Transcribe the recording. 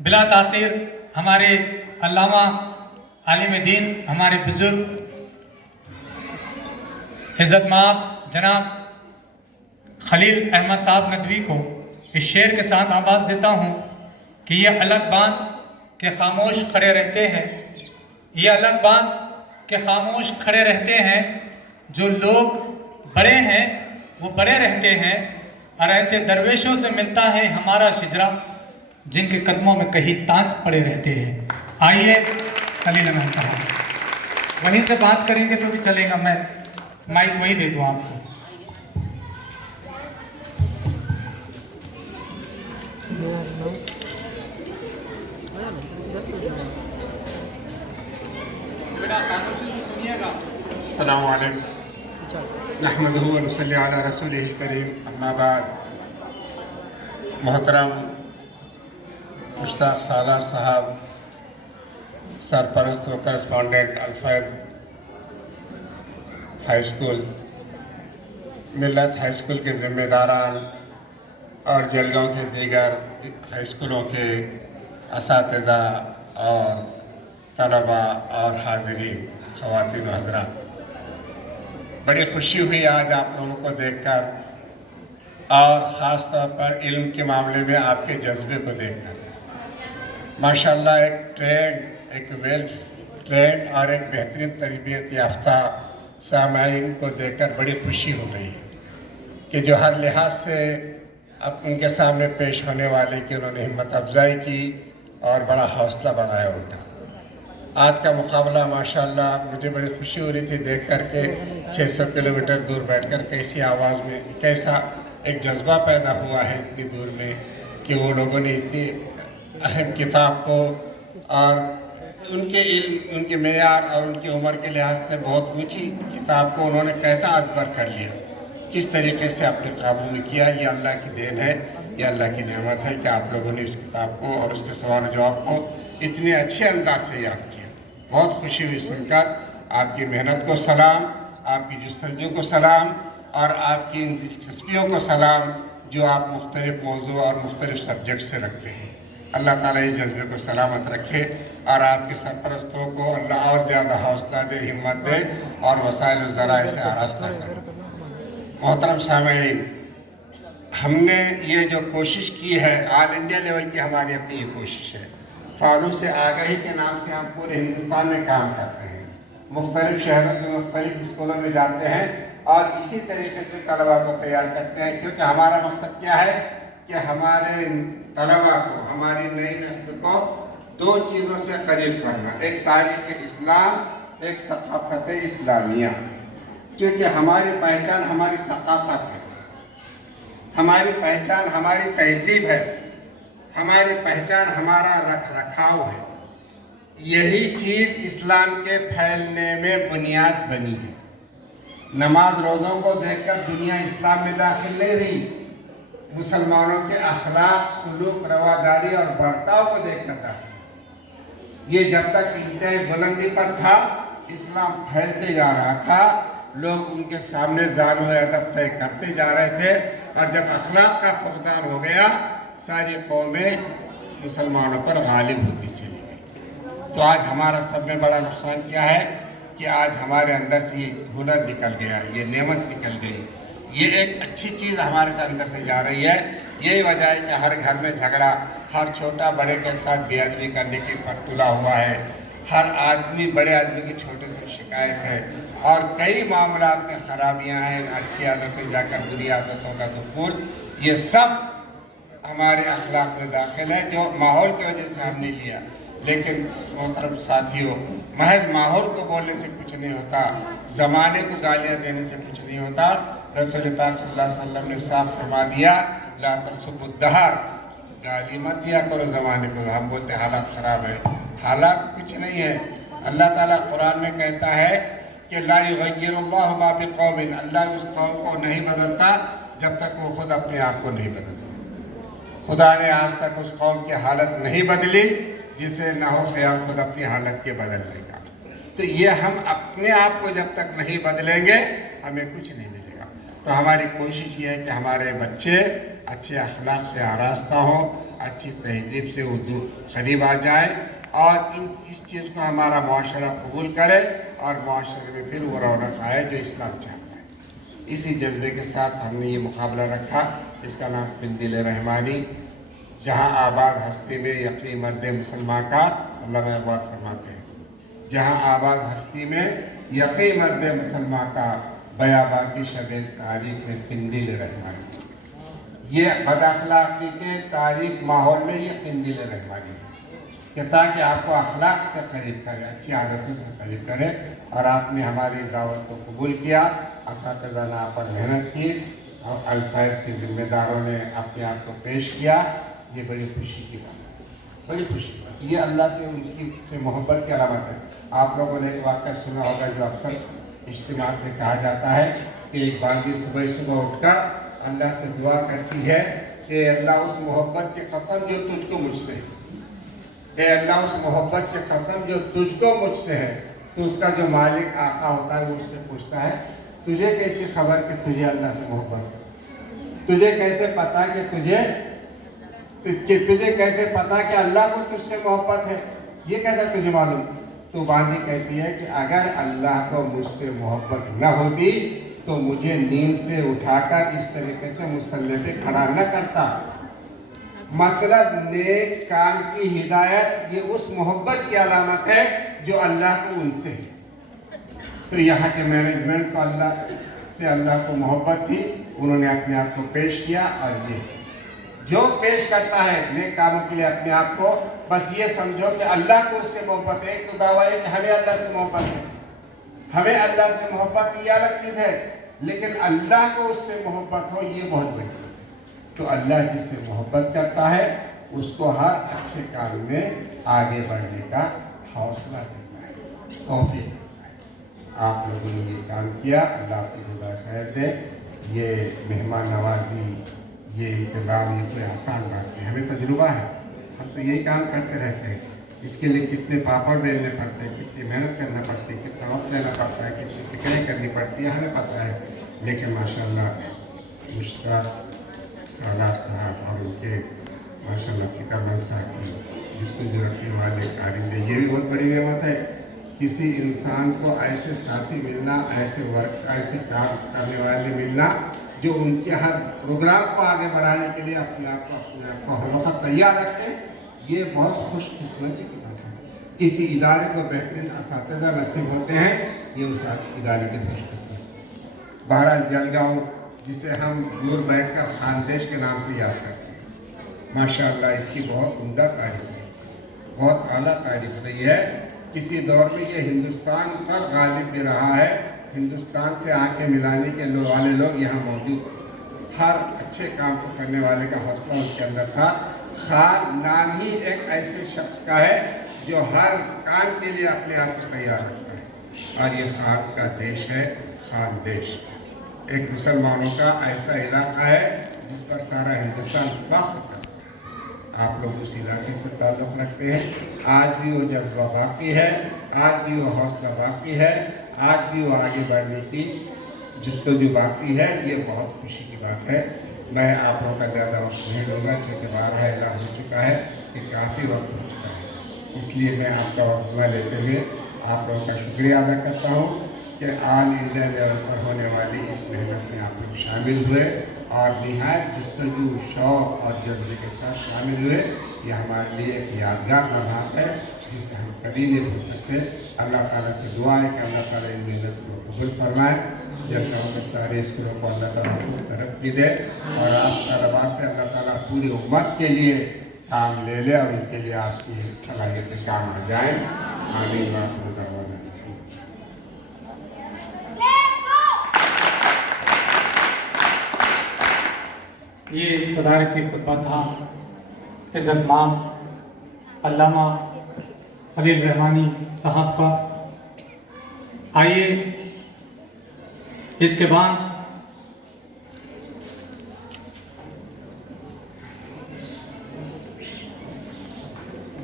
بلا تاخیر ہمارے علامہ عالم دین، ہمارے بزرگ عزت مآب جناب خلیل احمد صاحب ندوی کو اس شعر کے ساتھ آواز دیتا ہوں کہ یہ الگ بات کہ خاموش کھڑے رہتے ہیں، یہ الگ بات کہ خاموش کھڑے رہتے ہیں، جو لوگ بڑے ہیں وہ بڑے رہتے ہیں، اور ایسے درویشوں سے ملتا ہے ہمارا شجرا جن کے قدموں میں کہیں تاج پڑے رہتے ہیں۔ آئیے خلیل احمد صاحب وہیں سے بات کریں گے تو بھی چلے گا، میں مائک وہی دے دوں آپ کو۔ السلام علیکم، نحمدہ و نصلی علی رسولہ الکریم، اما بعد۔ محترم مشتاق سالار صاحب، سرپرست و کرسپونڈنٹ الفیض ہائی اسکول، ملت ہائی اسکول کے ذمہ داران اور جلگاؤں کے دیگر ہائی اسکولوں کے اساتذہ اور طلباء اور حاضرین، خواتین و حضرات، بڑی خوشی ہوئی آج آپ لوگوں کو دیکھ کر، اور خاص طور پر علم کے معاملے میں آپ کے جذبے کو دیکھ کر۔ ماشاءاللہ ایک ویل ٹرینڈ اور ایک بہترین تربیت یافتہ سامعین کو دیکھ کر بڑی خوشی ہو رہی ہے کہ جو ہر لحاظ سے اب ان کے سامنے پیش ہونے والے کی انہوں نے ہمت افزائی کی اور بڑا حوصلہ بڑھایا ان کا۔ آج کا مقابلہ ماشاءاللہ مجھے بڑی خوشی ہو رہی تھی دیکھ کر کے 600 کلومیٹر دور بیٹھ کر کیسی آواز میں کیسا ایک جذبہ پیدا ہوا ہے اتنی دور میں، کہ وہ لوگوں نے اتنی اہم کتاب کو اور ان کے علم، ان کے معیار اور ان کی عمر کے لحاظ سے بہت اونچی کتاب کو انہوں نے کیسا ازبر کر لیا، کس طریقے سے اپنے قابو میں کیا۔ یہ اللہ کی دین ہے، یہ اللہ کی نعمت ہے کہ آپ لوگوں نے اس کتاب کو اور اس کے سوال و جواب کو اتنے اچھے انداز سے یاد کیا۔ بہت خوشی ہوئی سن کر۔ آپ کی محنت کو سلام، آپ کی جستجو کو سلام، اور آپ کی ان دلچسپیوں کو سلام جو آپ مختلف موضوع اور مختلف سبجیکٹ سے رکھتے ہیں۔ اللہ تعالیٰ اس جذبے کو سلامت رکھے اور آپ کے سرپرستوں کو اللہ اور زیادہ حوصلہ دے، ہمت دے اور وسائل و ذرائع سے آراستہ کرے۔ محترم سامعین، ہم نے یہ جو کوشش کی ہے، آل انڈیا لیول کی ہماری اپنی یہ کوشش ہے۔ فالو سے آگہی کے نام سے ہم پورے ہندوستان میں کام کرتے ہیں، مختلف شہروں کے مختلف اسکولوں میں جاتے ہیں اور اسی طریقے سے طلباء کو تیار کرتے ہیں، کیونکہ ہمارا مقصد کیا ہے کہ ہمارے طلباء کو، ہماری نئی نسل کو دو چیزوں سے قریب کرنا، ایک تاریخ اسلام، ایک ثقافت اسلامیہ، کیونکہ ہماری پہچان ہماری ثقافت ہے، ہماری پہچان ہماری تہذیب ہے، ہماری پہچان ہمارا رکھ رکھاؤ ہے۔ یہی چیز اسلام کے پھیلنے میں بنیاد بنی ہے۔ نماز روزوں کو دیکھ کر دنیا اسلام میں داخل نہیں ہوئی، مسلمانوں کے اخلاق، سلوک، رواداری اور برتاؤ کو دیکھ کر داخل ہوئی۔ یہ جب تک انتہائی بلندی پر تھا، اسلام پھیلتے جا رہا تھا، لوگ ان کے سامنے ظالم و ادب طے کرتے جا رہے تھے، اور جب اخلاق کا فقدان ہو گیا، ساری قومیں مسلمانوں پر غالب ہوتی چلی گئی۔ تو آج ہمارا سب میں بڑا نقصان کیا ہے کہ آج ہمارے اندر سے یہ ہنر نکل گیا، یہ نعمت نکل گئی، یہ ایک اچھی چیز ہمارے اندر سے جا رہی ہے۔ یہی وجہ ہے کہ ہر گھر میں جھگڑا، ہر چھوٹا بڑے کے ساتھ بے ادبی کرنے کی پر تلا ہوا ہے، ہر آدمی بڑے آدمی کی چھوٹے سے شکایت ہے، اور کئی معاملات میں خرابیاں ہیں، اچھی عادتیں جا کر بری عادتوں کا دخول، یہ سب ہمارے اخلاق میں داخل ہے جو ماحول کی وجہ سے ہم نے لیا۔ لیکن محترم ساتھیوں، محض ماحول کو بولنے سے کچھ نہیں ہوتا، زمانے کو گالیاں دینے سے کچھ نہیں ہوتا۔ رسول پاک صلی اللہ علیہ وسلم نے صاف فرما دیا، لا تسبوا الدہر، گالی مت دیا کرو زمانے کو۔ ہم بولتے حالات خراب ہے، حالات کچھ نہیں ہے۔ اللہ تعالیٰ قرآن میں کہتا ہے کہ لا یغیر اللہ ما بقوم، اللہ اس قوم کو نہیں بدلتا جب تک وہ خود اپنے آپ کو نہیں بدلتا۔ خدا نے آج تک اس قوم کی حالت نہیں بدلی جسے نہ ہو خیال خود اپنی حالت کے بدلنے کا۔ تو یہ ہم اپنے آپ کو جب تک نہیں بدلیں گے ہمیں کچھ نہیں ملے گا۔ تو ہماری کوشش یہ ہے کہ ہمارے بچے اچھے اخلاق سے آراستہ ہوں، अच्छी तहजीब से उर्दू करीब आ जाए और इस चीज़ को हमारा मुआशरा कबूल करे और मुआशरे में फिर वो रौनक आए जो इस्लाम चाहता है। इसी जज्बे के साथ हमने ये मुकाबला रखा। इसका नाम पिंदिल रहमानी, जहाँ आबाद हस्ती में यकी मर्द मुसलमान का अल्लामा इकबाल फरमाते हैं, जहाँ आबाद हस्ती में यकी मर्द मुसलमान का बयाबान की शब तारीख में पिंदिल रहमानी। ये बदअखलाक़ी के तारीख माहौल में ये पिंदिल रहमानी कि ताकि आपको अखलाक से करीब करे, अच्छी आदतों से करीब करे। और आपने हमारी दावत को कबूल किया, असातिज़ा ने आप पर मेहनत की और अल-फैज़ के ज़िम्मेदारों ने अपने आप को पेश किया। ये बड़ी खुशी की बात है, बड़ी खुशी की बात। ये अल्लाह से उनकी से मोहब्बत की अलामत है। आप लोगों ने एक वाक़या सुना होगा जो अक्सर इज्तिमा में कहा जाता है कि एक बांदी सुबह सुबह उठकर अल्लाह से दुआ करती है कि अल्लाह उस मोहब्बत की कसम जो तुझको मुझसे है, अल्लाह उस मोहब्बत की कसम जो तुझको मुझसे है। तो उसका जो मालिक आका होता है वो उससे पूछता है तुझे कैसी खबर कि तुझे अल्लाह से मोहब्बत है, तुझे कैसे पता कि तुझे कैसे पता कि अल्लाह को तुझसे मोहब्बत है, ये कैसा तुझे मालूम। तो बांदी कहती है कि अगर अल्लाह को मुझसे मोहब्बत न होती तो मुझे नींद से उठाकर इस तरीके से मुसल्ले पे खड़ा न करता। मतलब नेक काम की हिदायत ये उस मोहब्बत की अलामत है जो अल्लाह को उनसे है। तो यहाँ के मैनेजमेंट को अल्लाह को मोहब्बत थी, उन्होंने अपने आप को पेश किया। और ये जो पेश करता है नेक कामों के लिए अपने आप को, बस ये समझो कि अल्लाह को उससे मोहब्बत है। एक तो दावा है कि हमें अल्लाह से मोहब्बत है, हमें अल्लाह से मोहब्बत ये अलग चीज़ है, लेकिन अल्लाह को उससे मोहब्बत हो ये बहुत बड़ी चीज़ है। तो अल्लाह जिससे मोहब्बत करता है उसको हर अच्छे काम में आगे बढ़ने का हौसला देता है, तौफीक देता है। आप लोगों ने ये काम किया, अल्लाह आपको जज़ाए खैर दे। ये मेहमान नवाजी, ये इंतज़ाम, ये कोई आसान बात नहीं, हमें तजुर्बा है, हम तो यही काम करते रहते हैं। इसके लिए कितने पापड़ बेलने पड़ते हैं, कितनी मेहनत करना पड़ती है, कितना वक्त देना पड़ता है, कितनी फिक्रें करनी पड़ती है, हमें पता है। लेकिन माशाअल्लाह मुश्ताक सालार साहब और उनके माशाअल्लाह फ़िक्रमंद साथी, जिसको जो रखने वाले कारिंदे, ये भी बहुत बड़ी नेमत है। किसी इंसान को ऐसे साथी मिलना, ऐसे काम करने वाले मिलना जो उनके हर प्रोग्राम को आगे बढ़ाने के लिए अपने आप को हर वक्त तैयार रखें, ये बहुत खुशकिस्मती की बात है। किसी इदारे को बेहतरीन असातिज़ा नसीब होते हैं, ये उस इदारे की खुशकिस्मती। बहरहाल जलगांव, जिसे हम दूर बैठकर खानदेश के नाम से याद करते हैं, माशाअल्लाह इसकी बहुत उम्दा तारीफ है, बहुत आला तारीफ रही है। किसी दौर में ये हिंदुस्तान पर गालिब भी रहा है। हिंदुस्तान से आंखें मिलाने के वाले लोग यहाँ मौजूद थे। हर अच्छे काम को करने वाले का हौसला उनके अंदर था। खान नाम ही एक ऐसे शख्स का है जो हर काम के लिए अपने आप को तैयार रखता है। और ये खान का देश है, खान देश एक मुसलमानों का ऐसा इलाका है जिस पर सारा हिंदुस्तान फख्र करता है। आप लोग उस इलाके से ताल्लुक़ रखते हैं, आज भी वो जज्बा बाकी है, आज भी वो हौसला बाकी है, आज भी वो आगे बढ़ने की जस्तजू बाकी है। ये बहुत खुशी की बात है। मैं आप लोगों का ज़्यादा वक्त नहीं लूँगा, चूँकि 12 ऐलान हो चुका है कि काफ़ी वक्त हो चुका है, इसलिए मैं आपका वक्त लेते हुए आप लोगों का शुक्रिया अदा करता हूँ कि ऑल इंडिया लेवल पर होने वाली इस मेहनत में आप लोग शामिल हुए और निहायत जस्तजू, शौक़ और जज्बे के साथ शामिल हुए। ये हमारे लिए एक यादगार लम्हा है जिसे हम कभी नहीं भूल सकते। अल्लाह ताला से दुआ है कि अल्लाह ताला इन मेहनत को कबूल फरमाए, जलगांव के सारे स्कूलों को अल्लाह ताला खूब तरक्की दे और आपका रबा से अल्लाह ताला पूरी उम्मत के लिए काम ले ले और उनके लिए आपकी सलाहियतें काम आ जाएँ। आमीन। ये सदारती खुतबा था इज़्ज़तमान अल्लामा खलील रहमानी साहब का। आइए इसके बाद